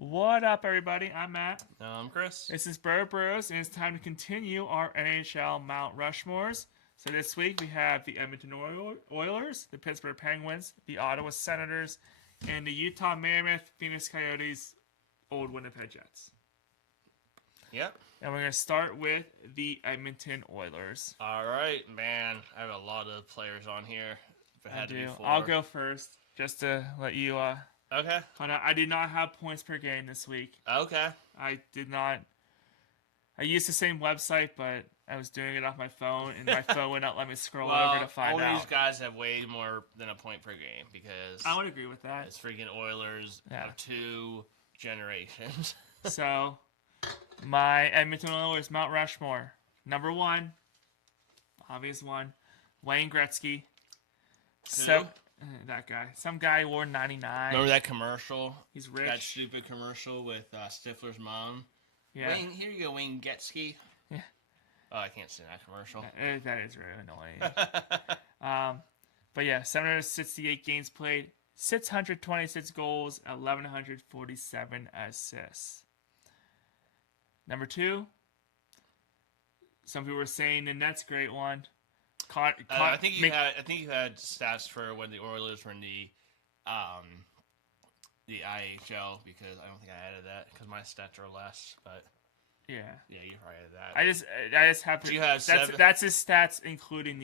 What up, everybody? I'm Matt. I'm Chris. This is Bro Bros, and it's time to continue our NHL Mount Rushmores. So this week we have the Edmonton Oilers, the Pittsburgh Penguins, the Ottawa Senators, and the Utah Mammoth, Phoenix Coyotes, old Winnipeg Jets. Yep. And we're going to start with the Edmonton Oilers. All right, man. I have a lot of players on here. If it had to be four. I'll go first, just to let you Okay. find out. I did not have points per game this week. Okay. I did not. I used the same website, but I was doing it off my phone, and my phone would not let me scroll over to find out. All these guys have way more than a point per game because I would agree with that. It's freaking Oilers of two generations. So, my Edmonton Oilers Mount Rushmore. Number 1, obvious one, Wayne Gretzky. So, that guy. Some guy wore 99. Remember that commercial? He's rich. That stupid commercial with Stifler's mom. Yeah. Wayne, here you go, Wayne Gretzky. Yeah. Oh, I can't see that commercial. That is really annoying. But yeah, 768 games played, 626 goals, 1,147 assists. Number 2, some people were saying the Nets great one. I think you had stats for when the Oilers were in the IHL because I don't think I added that because my stats are less. But yeah, you probably added that. I just have to. You have that's his stats including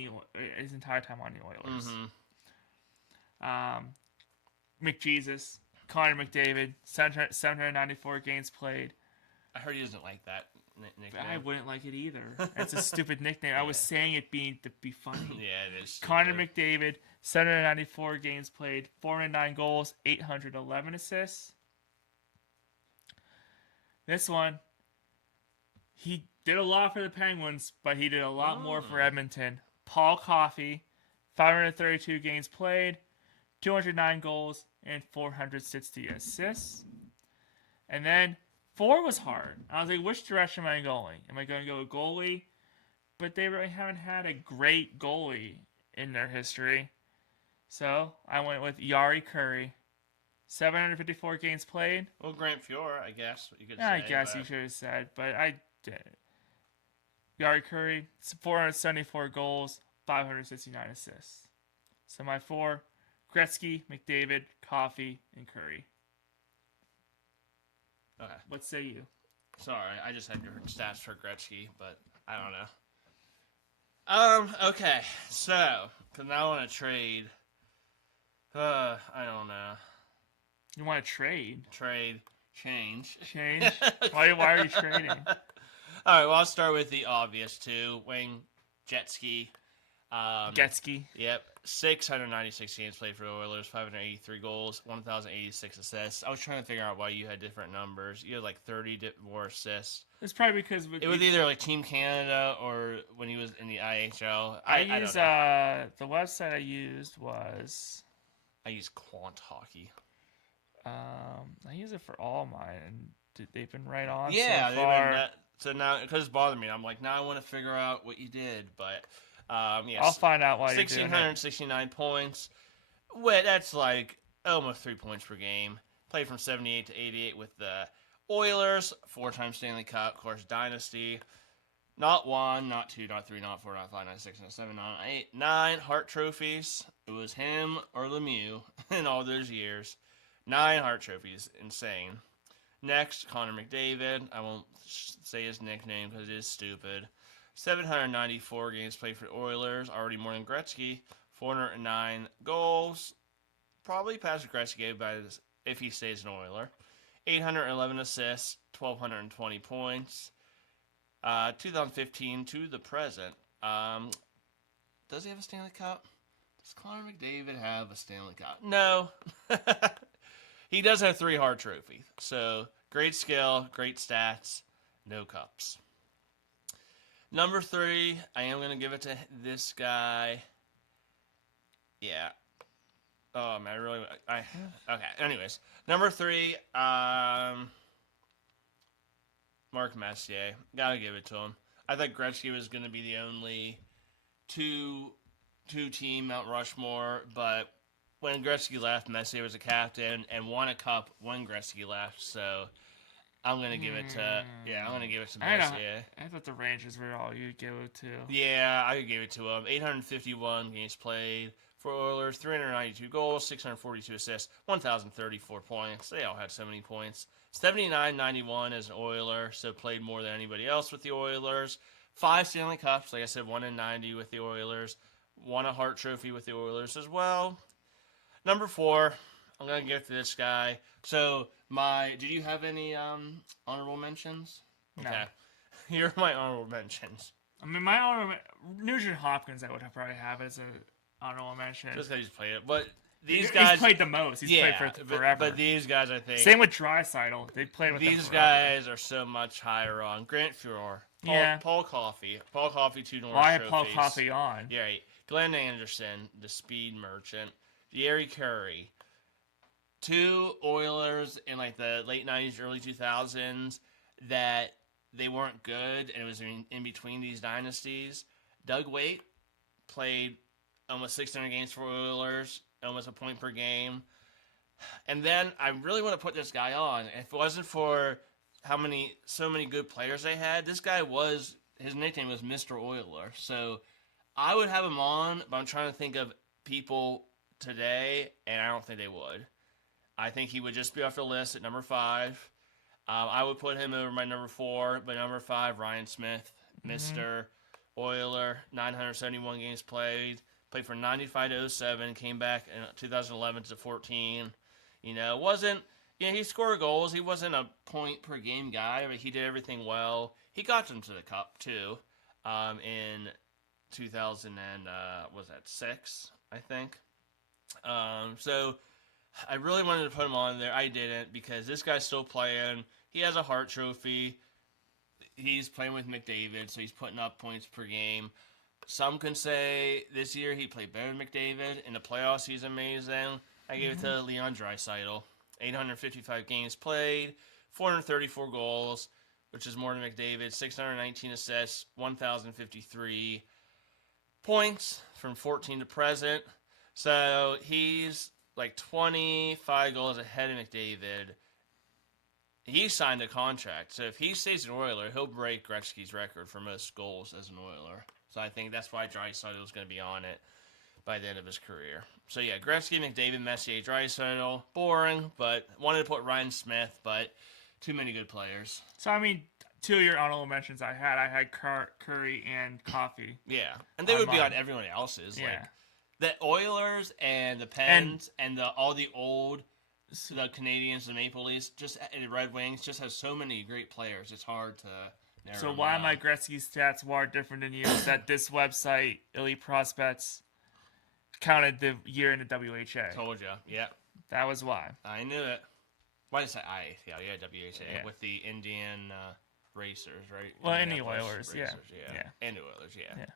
his entire time on the Oilers. McJesus, Connor McDavid, 794 games played. I heard he doesn't like that nickname. I wouldn't like it either. It's a stupid nickname. Yeah. I was saying it to be funny. Yeah, it is. Connor McDavid, 794 games played, 409 goals, 811 assists. This one, he did a lot for the Penguins, but he did a lot more for Edmonton. Paul Coffey, 532 games played, 209 goals, and 460 assists. And then 4 was hard. I was like, which direction am I going? Am I going to go a goalie? But they really haven't had a great goalie in their history. So I went with Yari Curry. 754 games played. Well, Grant Fuhr, I guess you could say. I guess you should have said, but I did. Yari Curry, 474 goals, 569 assists. So my 4, Gretzky, McDavid, Coffey, and Curry. Okay. What say you? Sorry, I just had your stats for Gretzky, but I don't know. Okay, so, because now I want to trade. I don't know. You want to trade? Change. Why are you trading? All right, well, I'll start with the obvious two. Wayne Gretzky. Gretzky. Yep. 696 games played for the Oilers, 583 goals, 1,086 assists. I was trying to figure out why you had different numbers. You had like 30 more assists. It's probably because it was either like Team Canada or when he was in the IHL. I used the website I used was. I used Quant Hockey. I use it for all mine, and they've been right on. Yeah, so far. So now because it's bothering me, I'm like, now I want to figure out what you did, but. Yes, I'll find out why 1,669 points. Well, that's like almost 3 points per game. Played from 78 to 88 with the Oilers. 4-time Stanley Cup, of course, Dynasty. Not 1, not 2, not 3, not 4, not 5, not 6, not 7, not 8, 9 Hart trophies. It was him or Lemieux in all those years. 9 Hart trophies. Insane. Next, Connor McDavid. I won't say his nickname because it is stupid. 794 games played for the Oilers, already more than Gretzky. 409 goals, probably past Gretzky if he stays an Oiler. 811 assists, 1,220 points. 2015 to the present. Does he have a Stanley Cup? Does Connor McDavid have a Stanley Cup? No. He does have 3 Hart trophies. So, great skill, great stats, no cups. Number 3, I am going to give it to this guy. Yeah. Oh, man, okay, anyways. Number 3, Mark Messier. Gotta give it to him. I thought Gretzky was going to be the only two-team Mount Rushmore, but when Gretzky left, Messier was a captain and won a cup when Gretzky left. So I'm gonna give it to Messier. I thought the Rangers were all you'd give it to. Yeah, I could give it to him. 851 games played for Oilers, 392 goals, 642 assists, 1,034 points. They all had so many points. 79-91 as an Oiler, so played more than anybody else with the Oilers. 5 Stanley Cups, like I said, 1 in 90 with the Oilers. Won a Hart Trophy with the Oilers as well. Number 4, I'm going to give it to this guy. So, did you have any honorable mentions? No. Okay. Here are my honorable mentions. I mean, my honorable Nugent Hopkins, I would probably have as an honorable mention. Just because he's played it. But these guys... He's played the most. He's played forever. But these guys, I think... Same with Draisaitl. They played with these guys are so much higher on. Grant Fuhrer. Paul Coffey. Paul Coffey, 2 Norris Why trophies. Paul Coffey on? Yeah, right. Glenn Anderson, the speed merchant. Jerry Curry. 2 Oilers in like the late 90s, early 2000s that they weren't good, and it was in between these dynasties. Doug Waite played almost 600 games for Oilers, almost a point per game. And then I really want to put this guy on. If it wasn't for so many good players they had, this guy his nickname was Mr. Oiler. So I would have him on, but I'm trying to think of people today, and I don't think they would. I think he would just be off the list at number 5. I would put him over my number 4, but number 5, Ryan Smith, Mr. Oiler, 971 games played from 95 to 07, came back in 2011 to 14. He scored goals. He wasn't a point per game guy, but he did everything well. He got them to the cup too, in 2006, I think. So I really wanted to put him on there. I didn't because this guy's still playing. He has a Hart Trophy. He's playing with McDavid, so he's putting up points per game. Some can say this year he played better than McDavid. In the playoffs, he's amazing. I gave it to Leon Draisaitl. 855 games played, 434 goals, which is more than McDavid, 619 assists, 1,053 points from 14 to present. So he's like 25 goals ahead of McDavid. He signed a contract, so if he stays an Oiler, he'll break Gretzky's record for most goals as an Oiler. So I think that's why Draisaitl is going to be on it by the end of his career. So yeah, Gretzky, McDavid, Messier, Draisaitl, boring, but wanted to put Ryan Smith, but too many good players. So I mean, 2 of your honorable mentions I had Curry and Coffey. Yeah, and they would be on everyone else's. Yeah. Like the Oilers and the Pens and all the old, the Canadians, the Maple Leafs, and the Red Wings just have so many great players. It's hard to narrow So them why down. my Gretzky stats were different than you is that this website, Elite Prospects, counted the year in the WHA. Told you, yeah. That was why. I knew it. Why did I say I? Yeah, WHA Yeah. with the Indian racers, right? Well, and the Indianapolis Oilers, racers, yeah. And the Oilers, yeah.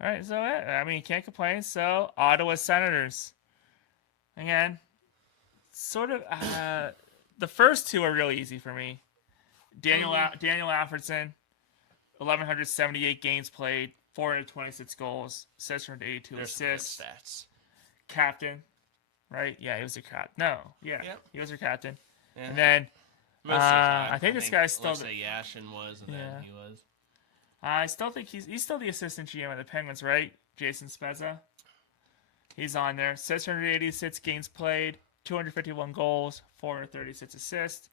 All right, so I mean, can't complain. So Ottawa Senators, again, sort of. The first 2 are really easy for me. Daniel Alfredson, 1,178 games played, 426 goals, 682 assists. Stats. Captain, right? Yeah, he was a captain. No, yeah, Yep. he was a captain. Yeah. And then Most of the time, I think this guy's still. Alexei Yashin was, and then he was. I still think he's still the assistant GM of the Penguins, right? Jason Spezza. He's on there. 686 games played, 251 goals, 436 assists.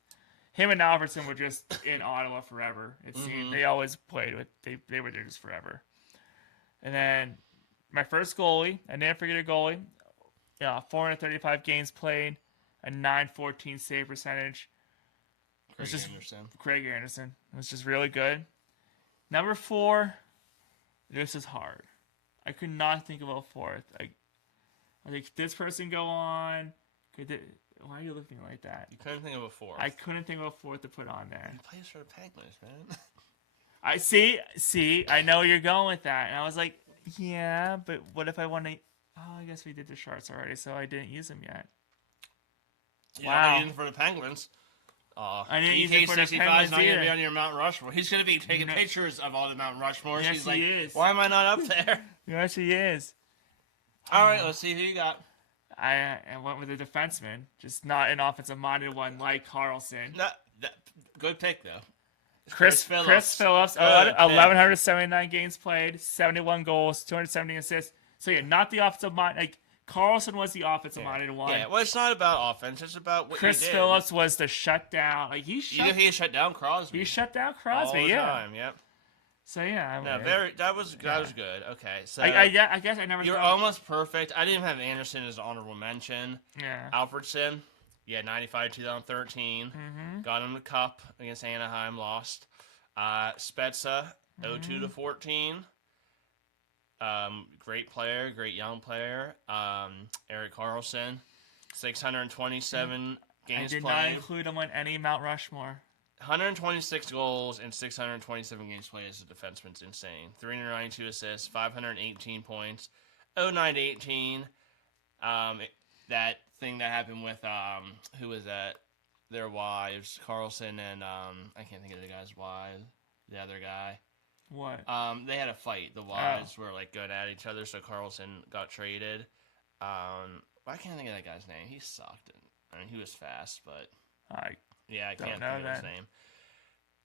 Him and Alfredson were just in Ottawa forever. It seemed they always played with. They were there just forever. And then my first goalie, I didn't forget a goalie. 435 games played, a 914 save percentage. Craig Anderson. It was just really good. Number 4, this is hard. I could not think of a 4th. I think this person go on. Why are you looking like that? You couldn't think of a 4th. I couldn't think of a 4th to put on there. He plays for the Penguins, man. I see. I know you're going with that, and I was like, yeah, but what if I want to? Oh, I guess we did the Sharks already, so I didn't use them yet. Wow, using for the Penguins. I didn't use it for the EK65 is Penguins not going to either. be on your Mount Rushmore. He's going to be taking pictures of all the Mount Rushmores. Yes, He's like, he is. why am I not up there? Yes, he is. All right, let's see who you got. I went with a defenseman, just not an offensive-minded one like Carlson. No, good pick though. Chris Phillips, Good pick. 1,179 games played, 71 goals, 270 assists. So yeah, not the offensive mind. Like Carlson was the offensive-minded one. Yeah, well, it's not about offense; it's about what Chris you did. Phillips was the shutdown. Like he shut down Crosby. He shut down Crosby. All the yeah. time, yep. So yeah, that was good. Okay, so I guess I never. You're almost perfect. I didn't have Anderson as an honorable mention. Yeah. Alfredson, 95 2013. Mm-hmm. Got him the cup against Anaheim, lost. Spezza, 02 to 14. Great player, great young player. Erik Karlsson, 627 games I did played. not include him on any Mount Rushmore. 126 goals and 627 games played as a defenseman's insane. 392 assists, 518 points. 09 to 18. That thing that happened with who was that? Their wives, Carlson and I can't think of the guy's wife. The other guy. What? They had a fight. The wives were like going at each other, so Carlson got traded. I can't think of that guy's name. He sucked. I mean, he was fast, but I can't think of his name.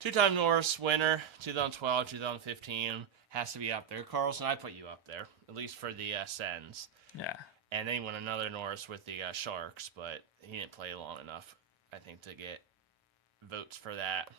Two-time Norris winner, 2012, 2015, has to be up there. Carlson, I put you up there, at least for the Sens. Yeah. And then he won another Norris with the Sharks, but he didn't play long enough, I think, to get votes for that.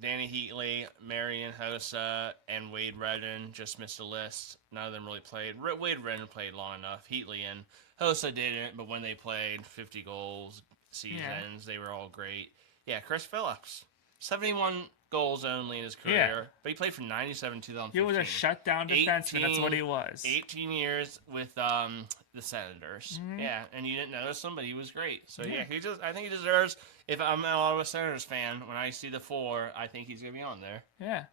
Danny Heatley, Marian Hossa, and Wade Redden just missed the list. None of them really played. Wade Redden played long enough. Heatley and Hossa didn't, but when they played 50 goals seasons, they were all great. Yeah, Chris Phillips, 71 goals only in his career, but he played for 97 2015. He was a shutdown defenseman. That's what he was. 18 years with the Senators. Mm-hmm. Yeah, and you didn't notice him, but he was great. So I think he deserves. If I'm an Ottawa Senators fan, when I see the 4, I think he's gonna be on there. Yeah.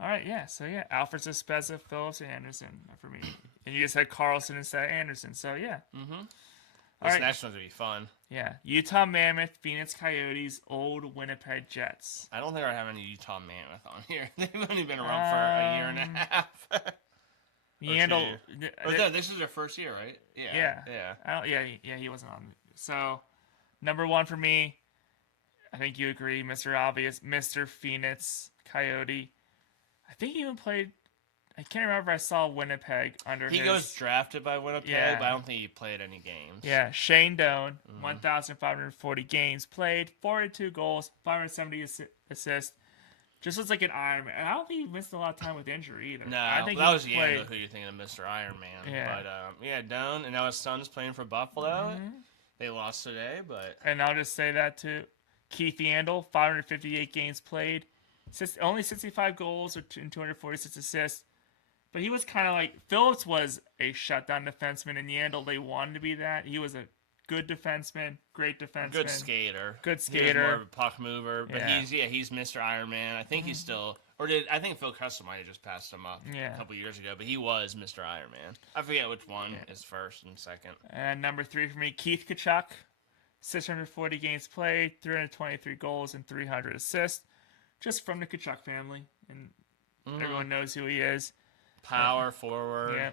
All right. Yeah. So Alfred, Spezza, Phillips, and Anderson for me. And you just had Carlson instead of Anderson. So yeah. Mm-hmm. This next one's gonna be fun. Yeah. Utah Mammoth, Phoenix Coyotes, old Winnipeg Jets. I don't think I have any Utah Mammoth on here. They've only been around for a year and a half. No, this is their first year, right? Yeah. He wasn't on. So, number 1 for me, I think you agree, Mr. Obvious, Mr. Phoenix Coyote. I think he even played. I can't remember if I saw Winnipeg under his. He goes drafted by Winnipeg, but I don't think he played any games. Yeah, Shane Doan, 1,540 games played, 42 goals, 570 assists. Just looks like an Iron Man. I don't think he missed a lot of time with injury either. No, I think that was Yandel who you're thinking of, Mr. Iron Man. Yeah. But, Doan, and now his son's playing for Buffalo. Mm-hmm. They lost today, but... And I'll just say that, too. Keith Yandel, 558 games played. Only 65 goals and 246 assists. But he was kind of like... Phillips was a shutdown defenseman, and Yandel, they wanted to be that. He was a good defenseman, great defenseman. Good skater. Good skater. He was more of a puck mover. But he's Mr. Iron Man. I think he's still... I think Phil Kessel might have just passed him up a couple years ago, but he was Mr. Iron Man. I forget which one is first and second. And number 3 for me, Keith Tkachuk. 640 games played, 323 goals, and 300 assists. Just from the Tkachuk family. And everyone knows who he is. Power forward. Yeah.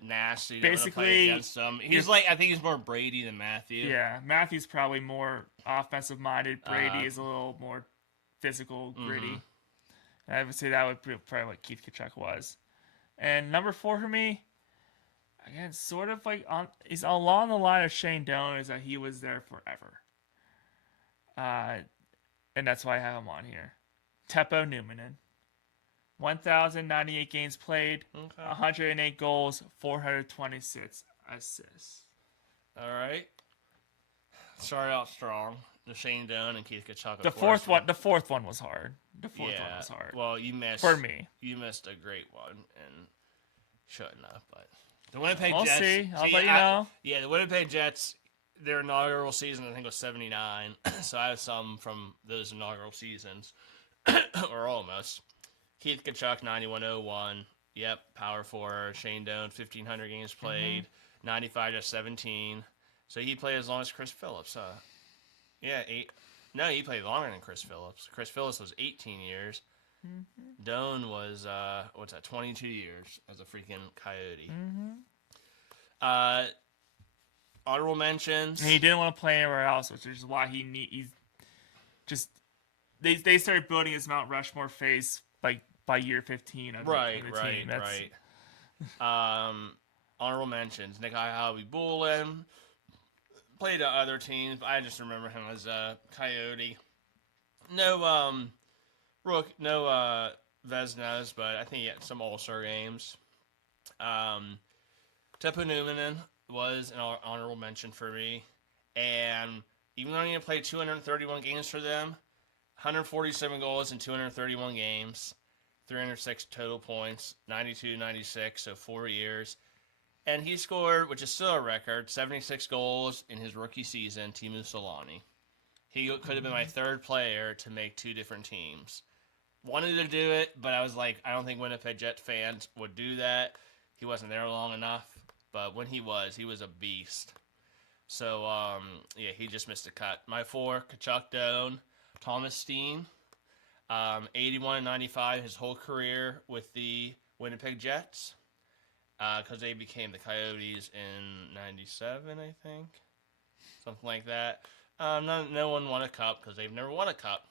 Nasty. Basically, play against him. I think he's more Brady than Matthew. Yeah, Matthew's probably more offensive-minded. Brady is a little more physical, gritty. I would say that would be probably what Keith Tkachuk was. And number 4 for me, again, sort of like he's along the line of Shane Doan, is that he was there forever. And that's why I have him on here. Teppo Numminen. 1,098 games played, 108 goals, 426 assists. All right. Start out strong. The Shane Doan and Keith Tkachuk. The fourth one was hard. The fourth one was hard. Well, you missed for me. You missed a great one and shouldn't have. But the Winnipeg Jets. We'll see. I'll let you know. The Winnipeg Jets. Their inaugural season, I think, was 79. So I have some from those inaugural seasons, or almost. Keith Tkachuk, 91-01. Yep, power forward. Shane Doan, 1,500 games played, 95-17. So he played as long as Chris Phillips. Yeah, 8. No, he played longer than Chris Phillips. Chris Phillips was 18 years. Doan was 22 years as a freaking Coyote. Honorable mentions. And he didn't want to play anywhere else, which is why he's just they started building his Mount Rushmore face by year 15 of the team. Honorable mentions. Nikolai Hobby-Bulin played at other teams, but I just remember him as a Coyote. No Vesnas, but I think he had some All-Star games. Teppo Numminen was an honorable mention for me, and even though he didn't play 231 games for them, 147 goals in 231 games, 306 total points, 92-96, so 4 years. And he scored, which is still a record, 76 goals in his rookie season, Teemu Selanne. He could have been my third player to make 2 different teams. Wanted to do it, but I was like, I don't think Winnipeg Jet fans would do that. He wasn't there long enough. But when he was a beast. So, he just missed a cut. My 4, Kachuk Doan, Thomas Steen, 81-95 his whole career with the Winnipeg Jets. Because they became the Coyotes in 97, I think. Something like that. No one won a cup because they've never won a cup.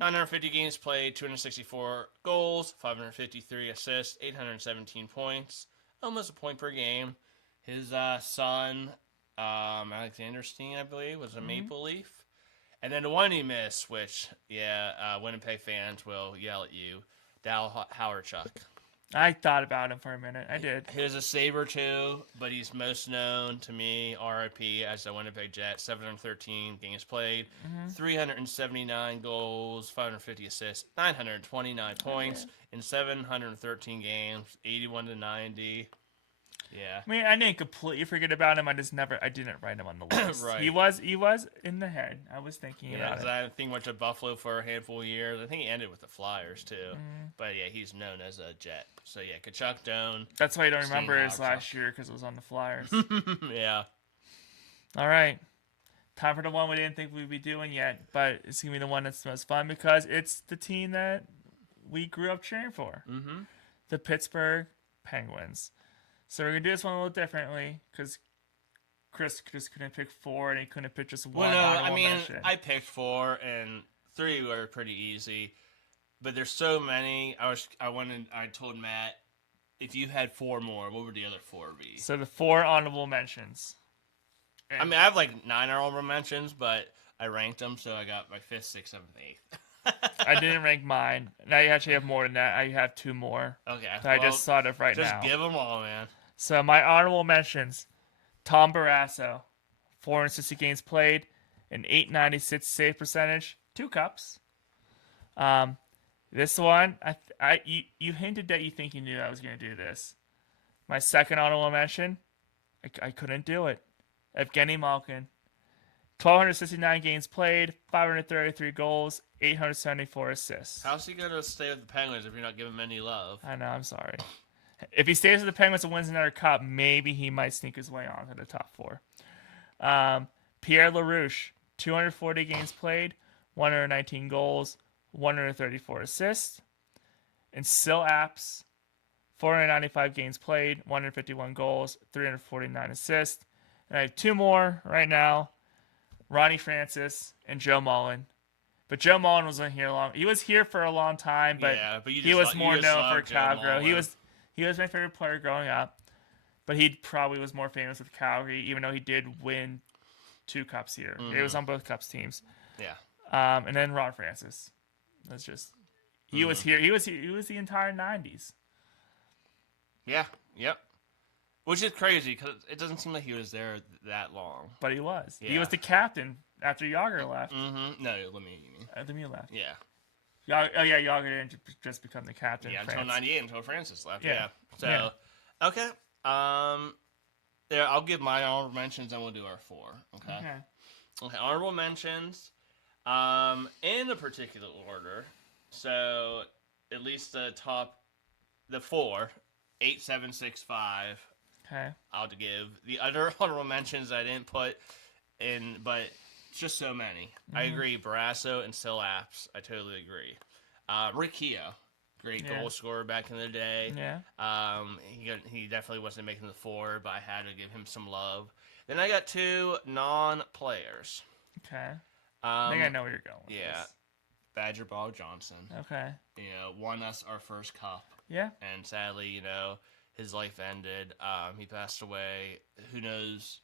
950 games played, 264 goals, 553 assists, 817 points. Almost a point per game. His son, Alexander Steen, I believe, was a Maple Leaf. And then the one he missed, which, Winnipeg fans will yell at you, Dal Hawerchuk. I thought about him for a minute. I did. He was a Sabre too, but he's most known to me, RIP, as the Winnipeg Jets. 713 games played, 379 goals, 550 assists, 929 points in 713 games, 81-90. Yeah. I mean, I didn't completely forget about him. I didn't write him on the list. Right. He was in the head. I was thinking about it. I think went to Buffalo for a handful of years. I think he ended with the Flyers too. But he's known as a Jet. So Kachuk Doan. That's why you don't remember his last year because it was on the Flyers. Yeah. All right. Time for the one we didn't think we'd be doing yet, but it's gonna be the one that's the most fun because it's the team that we grew up cheering for. The Pittsburgh Penguins. So we're going to do this one a little differently because Chris just couldn't pick 4 and he couldn't pick just one. I picked 4 and 3 were pretty easy. But there's so many. I told Matt, if you had 4 more, what would the other 4 be? So the 4 honorable mentions. I have like 9 honorable mentions, but I ranked them, so I got my 5th, 6th, 7th, 8th. I didn't rank mine. Now you actually have more than that. I have 2 more. Okay. That I just thought of right now. Just give them all, man. So my honorable mentions: Tom Barrasso, 460 games played, an .896 save percentage, 2 cups. This one, you hinted that you think you knew I was going to do this. My second honorable mention, I couldn't do it. Evgeny Malkin, 1,269 games played, 533 goals, 874 assists. How's he going to stay with the Penguins if you're not giving him any love? I know, I'm sorry. If he stays with the Penguins and wins another cup, maybe he might sneak his way on to the top 4. Pierre LaRouche, 240 games played, 119 goals, 134 assists. And Sil Apps, 495 games played, 151 goals, 349 assists. And I have 2 more right now. Ronnie Francis and Joe Mullen. But Joe Mullen wasn't here long. He was here for a long time, but he was more known for Calgary. He was my favorite player growing up, but he probably was more famous with Calgary, even though he did win 2 cups here. It was on both cups teams. Yeah. And then Ron Francis. That's just he was here. He was the entire 90s. Yeah. Yep. Which is crazy because it doesn't seem like he was there that long. But he was. Yeah. He was the captain after Yager left. No, Lemieux left. Yeah. Yager didn't just become the captain. Yeah, until 98, until Francis left. Yeah. So, okay. There, I'll give my honorable mentions and we'll do our 4. Okay. Honorable mentions, in a particular order. So, at least the 4, 8, 7, 6, 5. Okay. I'll give the other honorable mentions I didn't put in, but it's just so many. I agree. Barrasso and Sil Apps. I totally agree. Rick Keogh, great goal scorer back in the day. Yeah. He definitely wasn't making the 4, but I had to give him some love. Then I got 2 non-players. Okay. I think I know where you're going with this. Badger Bob Johnson. Okay. Won us our first cup. Yeah. And sadly, his life ended. He passed away. Who knows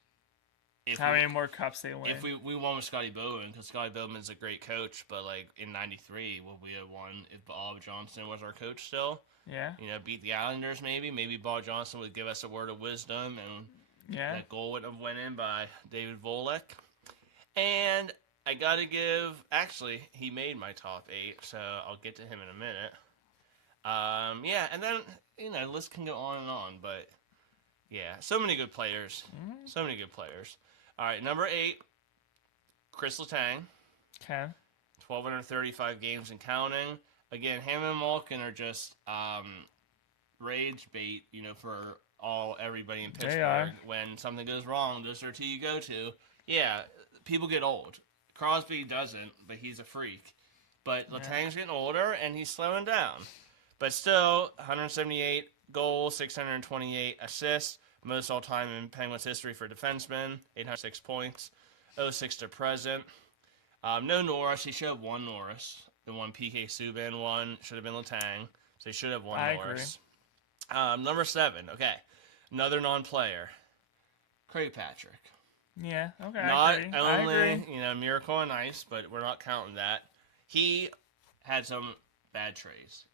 how many more cups they win? If we won with Scotty Bowman, because Scotty Bowman's a great coach, but like in '93, would we have won if Bob Johnson was our coach still? Yeah. Beat the Islanders maybe. Maybe Bob Johnson would give us a word of wisdom, and that goal wouldn't have went in by David Volek. And I got to give, actually, he made my top 8, so I'll get to him in a minute. And then, the list can go on and on, but yeah, so many good players. Mm-hmm. So many good players. All right, number 8, Chris Letang. Okay. 1,235 games and counting. Again, him and Malkin are just rage bait, for everybody in Pittsburgh. They are. When something goes wrong, those are 2 you go to. Yeah, people get old. Crosby doesn't, but he's a freak. But Letang's getting older, and he's slowing down. But still, 178 goals, 628 assists, most all-time in Penguins history for defensemen, 806 points, 06 to present. No Norris. He should have won Norris. The one PK Subban won should have been Letang. So he should have won Norris. Number 7, okay. Another non-player, Craig Patrick. Yeah, okay. Not I only, agree. Miracle on Ice, but we're not counting that. He had some bad trades,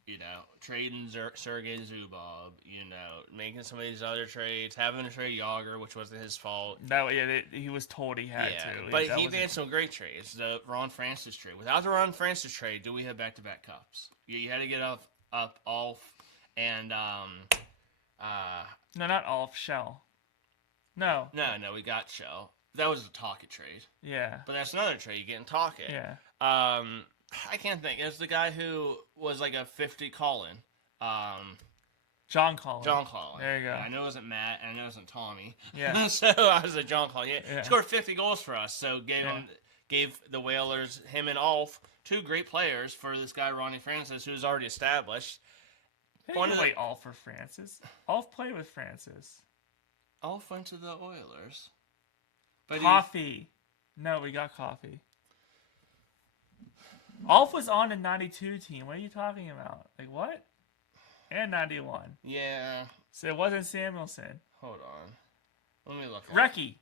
trading Sergei Zubov, making some of these other trades, having to trade Yager, which wasn't his fault. He was told he had to. But he made some great trades. The Ron Francis trade. Without the Ron Francis trade, do we have back-to-back cups? You had to get up off, and no, not off Shell. No, we got Shell. That was a Tocchet trade. Yeah. But that's another trade. You get in Tocchet. Yeah. I can't think. It's the guy who was like a 50 Colin. John Collin. John Collin. There you go. I know it wasn't Matt, and I know it wasn't Tommy. Yeah. So I was a John Collin. Yeah. He scored 50 goals for us. So gave the Whalers, him and Ulf, 2 great players for this guy, Ronnie Francis, who's already established. Wait, Ulf for Francis? Ulf played with Francis. Ulf went to the Oilers. But Coffee. No, we got Coffee. Ulf was on the 92 team. What are you talking about? Like, what? And 91. Yeah. So it wasn't Samuelson. Hold on. Let me look. Recchi.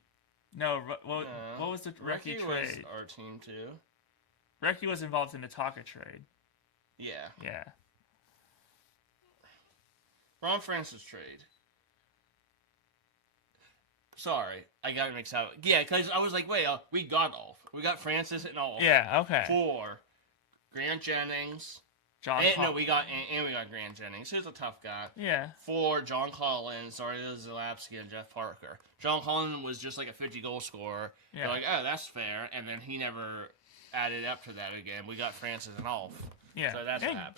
No, what was the Recchi trade? Was our team, too. Recchi was involved in the Tocchet trade. Yeah. Yeah. Ron Francis trade. Sorry, I got it mixed up. Yeah, because I was like, wait, we got Ulf. We got Francis and Ulf. Yeah, okay. For Grant Jennings. We got Grant Jennings, who's a tough guy. Yeah. For John Collins, Zalapsky, and Jeff Parker. John Collins was just like a 50-goal scorer. Yeah. They're like, oh, that's fair. And then he never added up to that again. We got Francis and Ulf. Yeah. So that's what happened.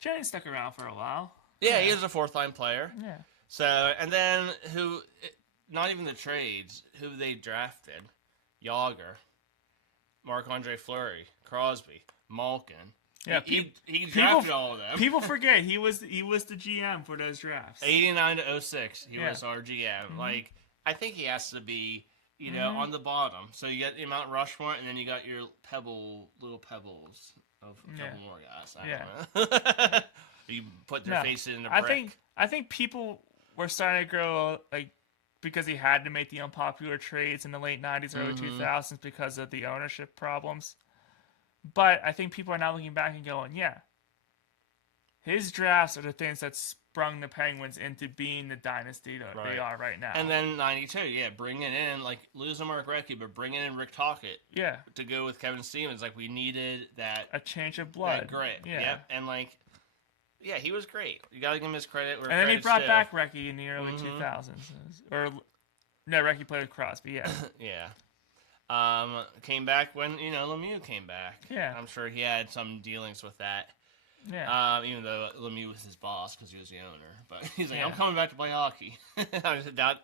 Jennings stuck around for a while. Yeah, he was a 4th-line player. Yeah. So, and then not even the trades, who they drafted, Yager, Marc-Andre Fleury, Crosby, Malkin. Yeah, he drafted all of them. People forget he was the GM for those drafts. 89 to 06, he was our GM. Mm-hmm. Like, I think he has to be, on the bottom. So you got your Mount Rushmore, and then you got your little pebbles of a couple more guys. I don't know. You put their faces in the brick. I think people were starting to grow, like, because he had to make the unpopular trades in the late 90s, early 2000s because of the ownership problems. But I think people are now looking back and going, yeah, his drafts are the things that sprung the Penguins into being the dynasty that they are right now. And then 92, bringing in, like, losing Mark Recchi, but bringing in Rick Tocchet. Yeah. To go with Kevin Stevens. Like, we needed that. A change of blood. That grit. Yeah. Yep. And, like, yeah, he was great. You got to give him his credit. And then he brought back Recchi in the early 2000s. No, Recchi played with Crosby, yeah. Yeah. Came back when, Lemieux came back. Yeah. I'm sure he had some dealings with that. Yeah. Even though Lemieux was his boss because he was the owner. But he's like, I'm coming back to play hockey. I doubt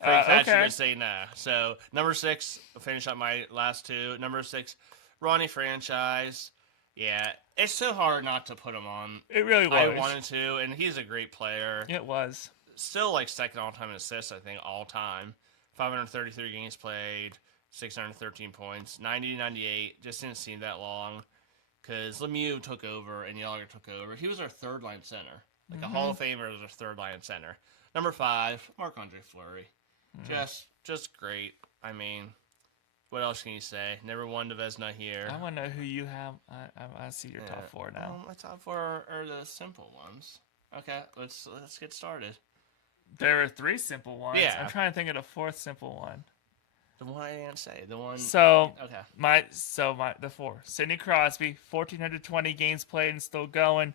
Frank Thatcher would say nah. So, number 6, finish up my last 2. Number 6, Ronnie Franchise. Yeah, it's so hard not to put him on. It really was. I wanted to, and he's a great player. It was. Still, like, second all-time in assists, I think, all-time. 533 games played, 613 points, 90-98. Just didn't seem that long because Lemieux took over and Yager took over. He was our third-line center. Like, a Hall of Famer was our third-line center. Number 5, Marc-Andre Fleury. Just great. I mean, what else can you say? Never won the Vezina here. I want to know who you have. I see your top 4 now. My top 4 are the simple ones. Okay, let's get started. There are 3 simple ones. Yeah. I'm trying to think of the 4th simple one. The one I didn't say. The one. So okay. The 4. Sidney Crosby, 1,420 games played and still going,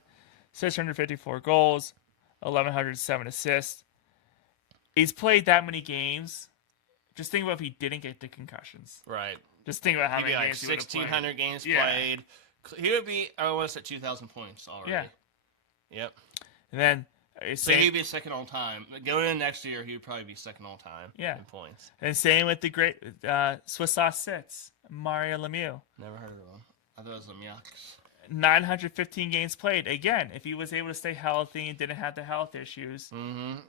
654 goals, 1,107 assists. He's played that many games. Just think about if he didn't get the concussions. Right. Just think about how many like games he would have played. 1,600 games played. He would be, I want to say 2,000 points already. Yeah. Yep. And then... So he'd be second all time. Going in next year, he would probably be second all time in points. And same with the great Swiss sauce sits, Mario Lemieux. Never heard of him. I thought it was Lemieux. 915 games played. Again, if he was able to stay healthy and didn't have the health issues.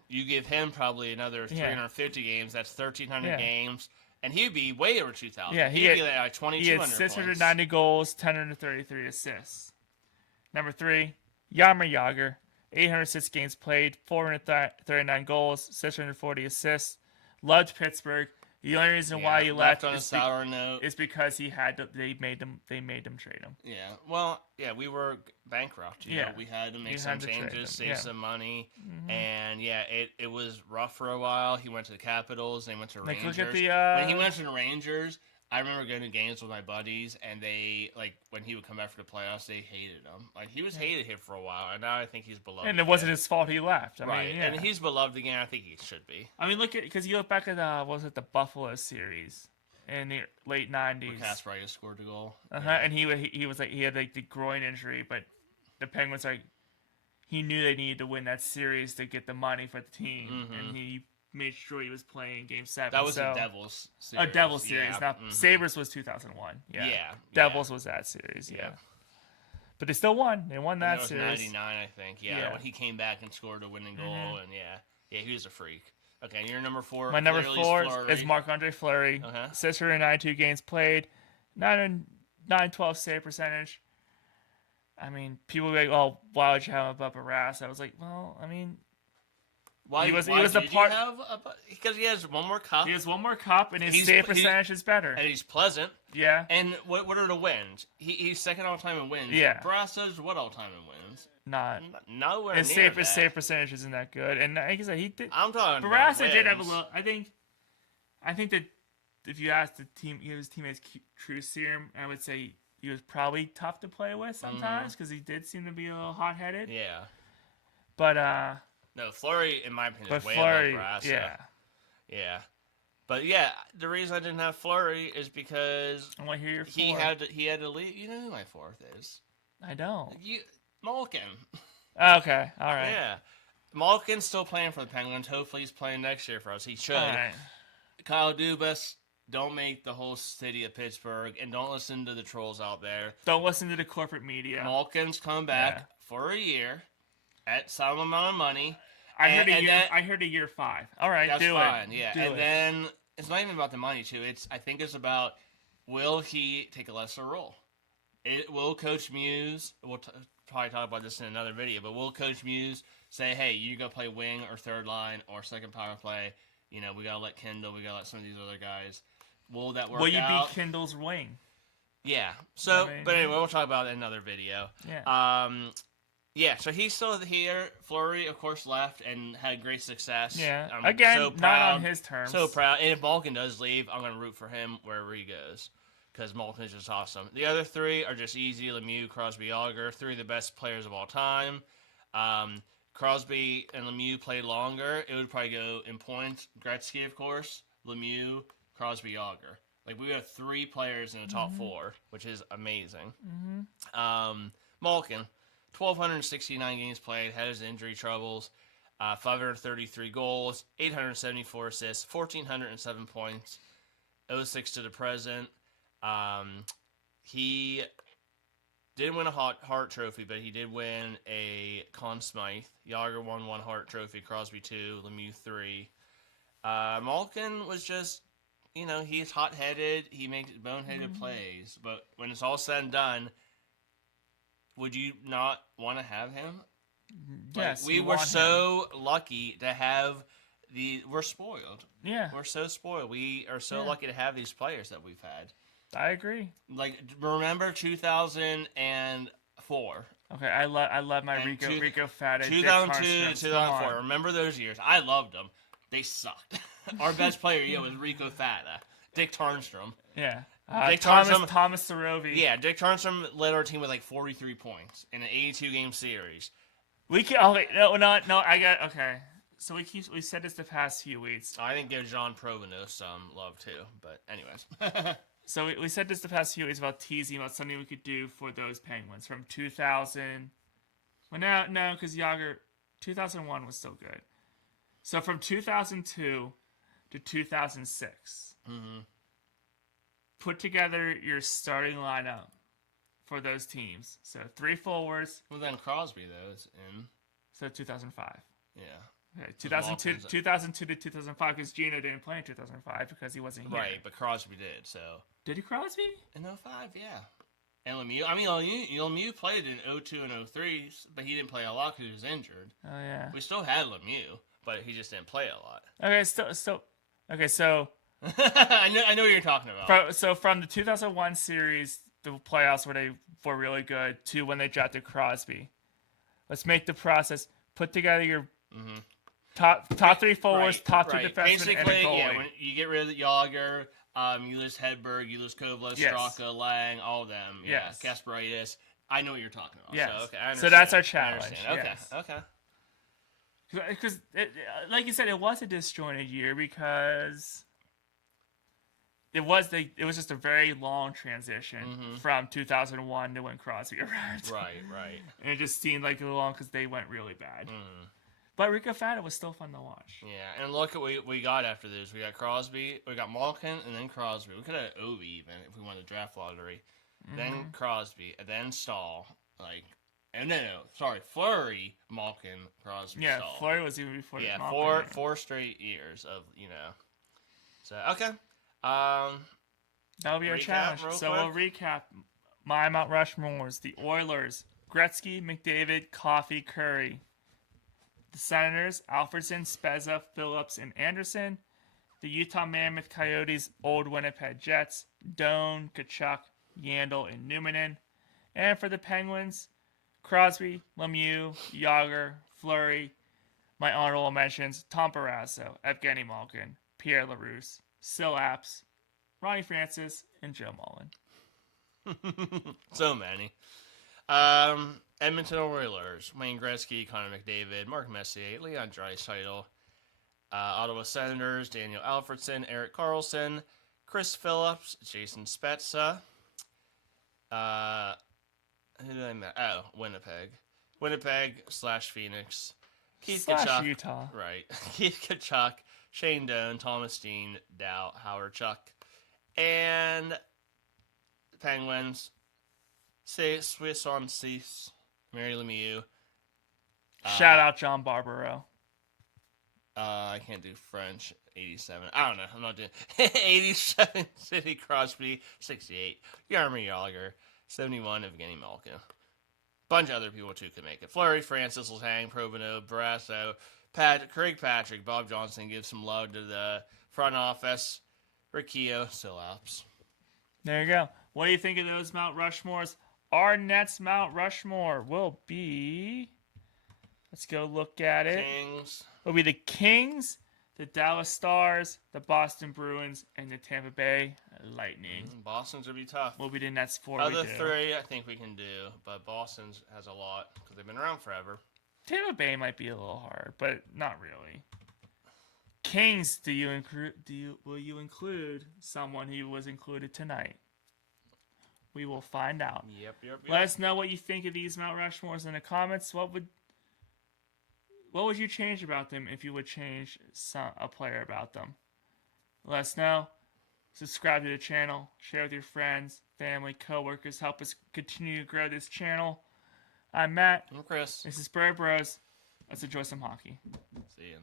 You give him probably another 350 games. That's 1,300 games. And he'd be way over 2,000. Yeah, he'd be like 2,200 He had 690 goals, 1,033 assists. Number 3, Jaromir Jagr. 806 games played, 439 goals, 640 assists. Loved Pittsburgh. The only reason why he left on a sour note is because he had to, they made him trade him. Yeah. Well, yeah, we were bankrupt. You know, we had to make some changes, save some money, and it was rough for a while. He went to the Capitals. They went to Rangers. Look at when he went to the Rangers, I remember going to games with my buddies, and they, like, when he would come back for the playoffs, they hated him. Like, he was hated here for a while, and now I think he's beloved. And it wasn't his fault he left. I mean, and he's beloved again. I think he should be. I mean, because you look back at the Buffalo series in the late 90s. Kasparov scored the goal. And he was like, he had like the groin injury, but the Penguins, like, he knew they needed to win that series to get the money for the team, and he made sure he was playing Game 7. That was a Devils series. A Devils series. Now, Sabres was 2001. Yeah. Devils was that series. Yeah. But they still won. They won that series. 99, I think. Yeah. When he came back and scored a winning goal, and he was a freak. Okay, your number 4. My number 4 is Marc-Andre Fleury. 692 games played, 912 save percentage. I mean, people be like, "Oh, why would you have him above Barras?" I was like, "Well, I mean." He was the part because he has one more cup. He has one more cup, and his save percentage is better. And he's pleasant. Yeah. And what are the wins? He's second all time in wins. Yeah. Barras does what all time in wins? Nowhere his near his save percentage isn't that good. And like I said, he did. I'm talking. Barras did have a little. I think that if you ask the team, his teammates true serum, I would say he was probably tough to play with sometimes because he did seem to be a little hot-headed. Yeah. But no, Fleury, in my opinion, is way Fleury, above Barras. Yeah. But the reason I didn't have Fleury is because I want to hear your 4. He had to leave. You know who my 4th is? I don't. Malkin. Okay, all right. Yeah, Malkin's still playing for the Penguins. Hopefully, he's playing next year for us. He should. All right. Kyle Dubas, don't make the whole city of Pittsburgh, and don't listen to the trolls out there. Don't listen to the corporate media. Malkin's come back for a year at some amount of money. I heard a year 5. All right, that's do fine. it. Yeah, do and it. then it's not even about the money too. I think it's about will he take a lesser role? Will Coach Muse? We'll probably talk about this in another video, but will Coach Muse say, "Hey, you go play wing or third line or second power play? You know, we gotta let Kendall. We gotta let some of these other guys. Will that work? Will you out? be Kendall's wing? Yeah. So, but anyway, we'll talk about it in another video. Yeah. So he's still here. Fleury, of course, left and had great success. Yeah. I'm Again, so proud, not on his terms. So proud. And if Malkin does leave, I'm going to root for him wherever he goes because Malkin is just awesome. The other 3 are just easy. Lemieux, Crosby, Yager, 3 of the best players of all time. Crosby and Lemieux played longer. It would probably go in points. Gretzky, of course. Lemieux, Crosby, Yager. Like, we have 3 players in the top 4, which is amazing. Malkin. 1,269 games played, had his injury troubles, 533 goals, 874 assists, 1,407 points, 06 to the present. He didn't win a Hart Trophy, but he did win a Conn Smythe. Yager won 1 Hart Trophy, Crosby 2, Lemieux 3. Malkin was just, he's hot-headed. He makes boneheaded plays. But when it's all said and done, would you not want to have him? Yes, we were so lucky to have we're spoiled. Yeah. We're so spoiled. We are so lucky to have these players that we've had. I agree. Like, remember 2004? Okay, I love my Rico Fata. 2002 to 2004. Remember those years? I loved them. They sucked. Our best player was Rico Fata. Dick Tarnstrom. Yeah. Thomas Sorovi. Yeah, Dick Tarnstrom led our team with like 43 points in an 82-game series. We can. Oh wait, no. I got okay. So we said this the past few weeks. I think give Jean Provenot some love too, but anyways. So we said this the past few weeks about teasing about something we could do for those Penguins from 2000. Well, no, because Yager 2001 was still good. So from 2002 to 2006, put together your starting lineup for those teams. So 3 forwards. Well, then Crosby though is in. So 2005. Yeah. Okay, 2002 to 2005 because Gino didn't play in 2005 because he wasn't here. Right, but Crosby did. So did he Crosby? In 05, yeah. And Lemieux, Lemieux played in 02 and 03, but he didn't play a lot because he was injured. Oh yeah. We still had Lemieux, but he just didn't play a lot. Okay, so I know what you're talking about. So from the 2001 series, the playoffs where they were really good, to when they drafted Crosby. Let's make the process. Put together your top 3 forwards, top 2 defensemen, and a goalie. Yeah, when you get rid of Yager, you lose Hedberg, you lose Kovalev, Straka, Lang, all of them. Yeah, yes. Kasparaitis. I know what you're talking about. Yes. So, okay, I understand. So that's our challenge. Okay, yes. okay. Because, like you said, it was a disjointed year because it was just a very long transition from 2001 to when Crosby arrived. Right. And it just seemed like it was long because they went really bad. But Rico Fata was still fun to watch. Yeah, and look at what we got after this. We got Crosby, we got Malkin, and then Crosby. We could have Ovi even if we won the draft lottery. Then Crosby, and then Stahl. Fleury, Malkin, Crosby, yeah, Stahl. Fleury was even before. Yeah, Malkin, four straight years of So okay, that'll be our challenge. So we'll recap my Mount Rushmores: the Oilers, Gretzky, McDavid, Coffey, Curry. The Senators: Alfredson, Spezza, Phillips, and Anderson. The Utah Mammoth Coyotes: Old Winnipeg Jets, Doan, Kachuk, Yandel, and Numanen. And for the Penguins: Crosby, Lemieux, Yager, Fleury. My honorable mentions: Tom Barrasso, Evgeny Malkin, Pierre LaRousse, Sil Apps, Ronnie Francis, and Joe Mullen. So many. Edmonton Oilers: Wayne Gretzky, Connor McDavid, Mark Messier, Leon Draisaitl. Ottawa Senators: Daniel Alfredson, Erik Karlsson, Chris Phillips, Jason Spezza. Who did I miss? Oh, Winnipeg/Phoenix. Keith Kachuk. Utah. Right. Keith Kachuk, Shane Doan, Thomas Dean, Dow, Howard Chuck. And the Penguins: Swiss on Cease, Mary Lemieux. Shout out John Barbaro. I can't do French. 87. I don't know. I'm not doing 87. Sidney Crosby. 68. Jaromir Jagr. 71. Evgeny Malkin. Bunch of other people too could make it. Fleury, Francis, Letang, Provenot, Barrasso, Craig Patrick, Bob Johnson. Give some love to the front office. Riccio, Sillaps. There you go. What do you think of those Mount Rushmores? Our next Mount Rushmore will be... Let's go look at it. Kings. Will be the Kings, the Dallas Stars, the Boston Bruins, and the Tampa Bay Lightning. Boston's going to be tough. Will be the next 4 Other 3, I think we can do, but Boston's has a lot because they've been around forever. Tampa Bay might be a little hard, but not really. Kings, will you include someone who was included tonight? We will find out. Yep. Let us know what you think of these Mount Rushmores in the comments. What would you change about them if you would change a player about them? Let us know. subscribe to the channel, share with your friends, family, coworkers. Help us continue to grow this channel. I'm Matt. I'm Chris. This is Bird Bros. Let's enjoy some hockey. See you.